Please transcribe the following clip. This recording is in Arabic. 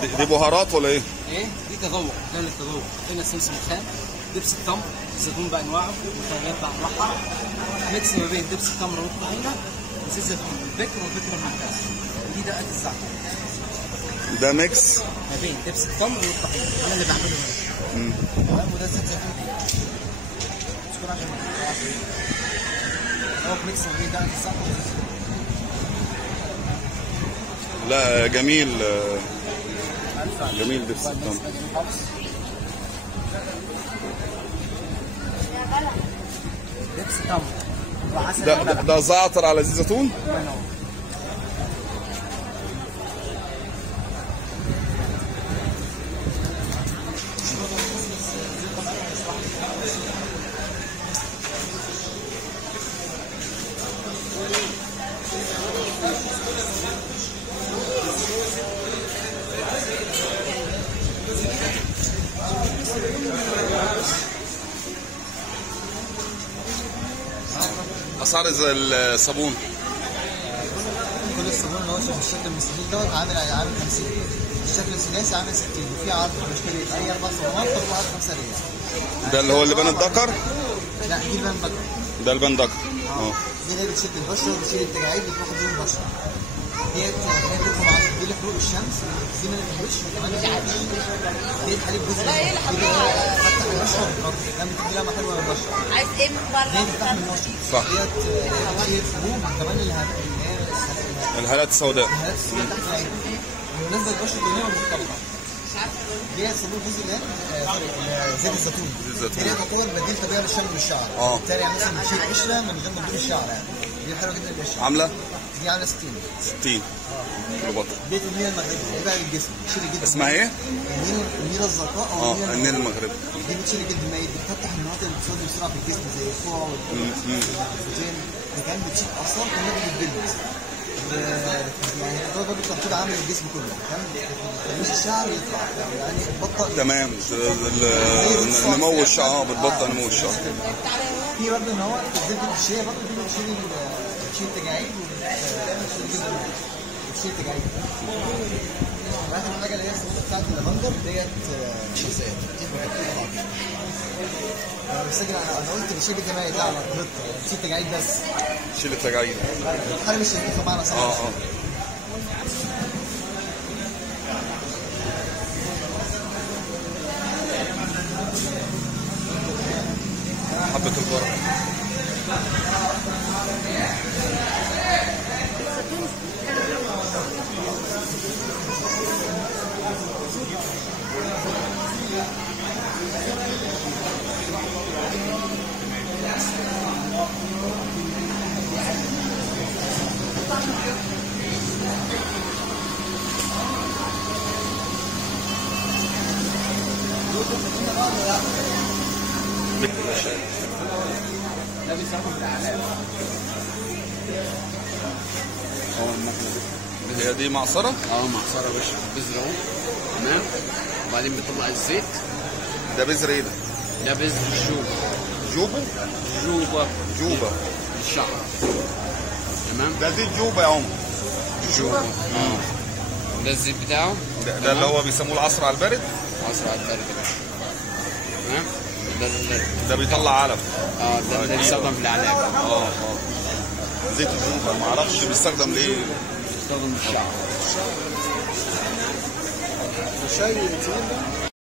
دي بهارات ولا ايه؟ ايه دي تذوق، ده للتذوق. هنا سمسم خام، دبس التمر، الزيتون بانواعه، والمكونات بانواعها، ميكس ما بين دبس التمر والطحينه وزيت زيتون والبكر والبكر الممتاز. ودي دقه الزعتر. ده ميكس ما بين دبس التمر والطحينه، انا اللي بعمله هنا. تمام. وده زيت زيتون. اذكر عشان هو ميكس ما بين دقه الزعتر وزيت الزيتون. لا جميل، جميل دبس التمر. دبس تمر ده زعتر على زيت زيتون. اسعار الصابون. كل الصابون اللي هو في الشكل المستطيل دوت عامل 50، الشكل الثلاثي عامل 60، وفي عرض بشتري اي 4 صابونات طب 5 ريال. ده اللي هو اللبان الدكر؟ لا دي لبان دكر. ده لبان دكر. دي اللي بتشد البشره وبتشيل التجاعيد وتاخد لون البشره. ديت حاجات تدخل مع دي لحروق الشمس، دي ما بتحرقش، وكمان دي حليب جوز الهند. دي بتفتح البشره وبتنضف، ده بتدي لمعه حلوه للبشره. عايز ايه من بره؟ دي بتفتح من الوش. صح. ديت حليب حبوب، كمان الهالات السوداء. الهالات السوداء تحت العين. بالنسبه للبشره الدهنيه والمختلطه. ديت صابون جوز الهند، زيت الزيتون. دي تعتبر بديل طبيعي للشامب بالشعر. بالتالي يعني مثلا بتشيل قشره من غير ما تجيب الشعر يعني. دي حلوه جدا للبشره. عامله؟ دي عامله 60. 60 كيلو بطل. ديت النيل المغربي، دي بقى للجسم، بتشيل الجلد. اسمها ايه؟ النيل الزرقاء او النيل المغربي. دي بتشيل الجلد الميت، بتفتح المناطق اللي بتصاب بسرعه في الجسم زي الكوع والفوتين، كمان بتشيل اثار كلها بالجلد. يعني ده برضه ترتيب عامل الجسم كله، تمام؟ مش الشعر يطلع يعني بطل. تمام. نمو الشعر، بتبطئ نمو الشعر. في برضه ان هو زبده الشيا برضه دي بتشيل التجاعيد وبتشيل التجاعيد. واخر حاجه اللي هي الصوص بتاعت اللافندر ديت شيزات. بس انا قلت بشيل الجماعي ده على الغلط، بشيل التجاعيد بس. شيل التجاعيد. حاجه مش شايفها معنا صح. حبة البركة. ده بيستخدم في الاعلام. هي دي معصرة؟ معصرة يا باشا، بذر اهو. تمام. وبعدين بنطلع الزيت. ده بذر ايه ده؟ ده بذر الجوبة. جوبة الشعر. تمام. ده زيت جوبة يا عمر. جوبة. ده الزيت بتاعه. ده اللي هو بيسموه العصر على البارد؟ عصر على البارد يا باشا. تمام. ده بيطلع علف. ده بيستخدم في الاعلام. زيت الجوبة ما اعرفش بيستخدم ليه. بيستخدم في الشعر. الشاي